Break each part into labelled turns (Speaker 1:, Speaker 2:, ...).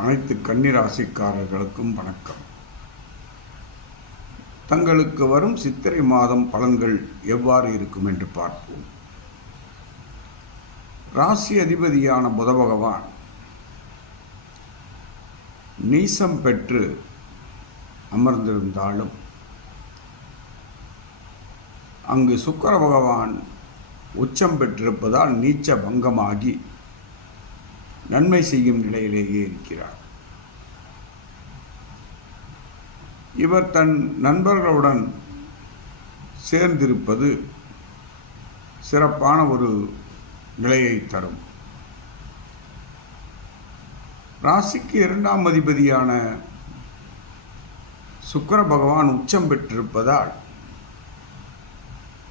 Speaker 1: அனைத்து கன்னிராசிக்காரர்களுக்கும் வணக்கம். தங்களுக்கு வரும் சித்திரை மாதம் பலன்கள் எவ்வாறு இருக்கும் என்று பார்ப்போம். ராசி அதிபதியான புத பகவான் நீசம் பெற்று அமர்ந்திருந்தாலும் அங்கு சுக்கர பகவான் உச்சம் பெற்றிருப்பதால் நீச்ச பங்கமாகி நன்மை செய்யும் நிலையிலேயே இருக்கிறார். இவர் தன் நண்பர்களுடன் சேர்ந்திருப்பது சிறப்பான ஒரு நிலையை தரும். ராசிக்கு இரண்டாம் அதிபதியான சுக்கர பகவான் உச்சம் பெற்றிருப்பதால்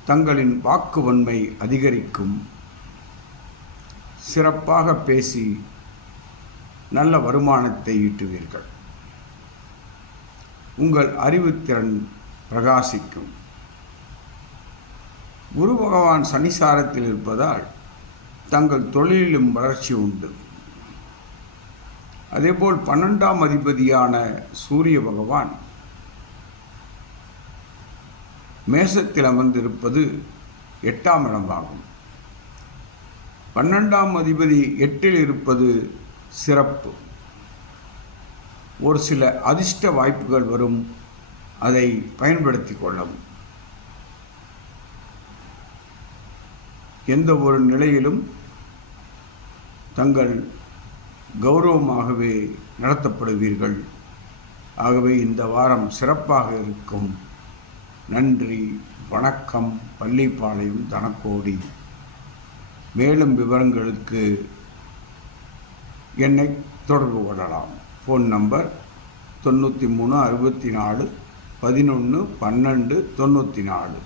Speaker 1: தங்களின் வாக்கு வன்மை அதிகரிக்கும். சிறப்பாக பேசி நல்ல வருமானத்தை ஈட்டுவீர்கள். உங்கள் அறிவுத்திறன் பிரகாசிக்கும். குரு பகவான் சனிசாரத்தில் இருப்பதால் தங்கள் தொழிலிலும் வளர்ச்சி உண்டு. அதேபோல் பன்னெண்டாம் அதிபதியான சூரிய பகவான் மேசத்தில் அமர்ந்திருப்பது எட்டாம் இடமாகும். பன்னெண்டாம் அதிபதி எட்டில் இருப்பது சிறப்பு. ஒரு சில அதிர்ஷ்ட வாய்ப்புகள் வரும். அதை பயன்படுத்தி கொள்ளவும். எந்த ஒரு நிலையிலும் தங்கள் கௌரவமாகவே நடத்தப்படுவீர்கள். ஆகவே இந்த வாரம் சிறப்பாக இருக்கும். நன்றி வணக்கம் பள்ளிப்பாளையம் தனக்கோடி. மேலும் விவரங்களுக்கு என்னை தொடர்பு கொள்ளலாம். ஃபோன் நம்பர் தொண்ணூற்றி மூணு அறுபத்தி நாலு பதினொன்று பன்னெண்டு தொண்ணூற்றி நாலு.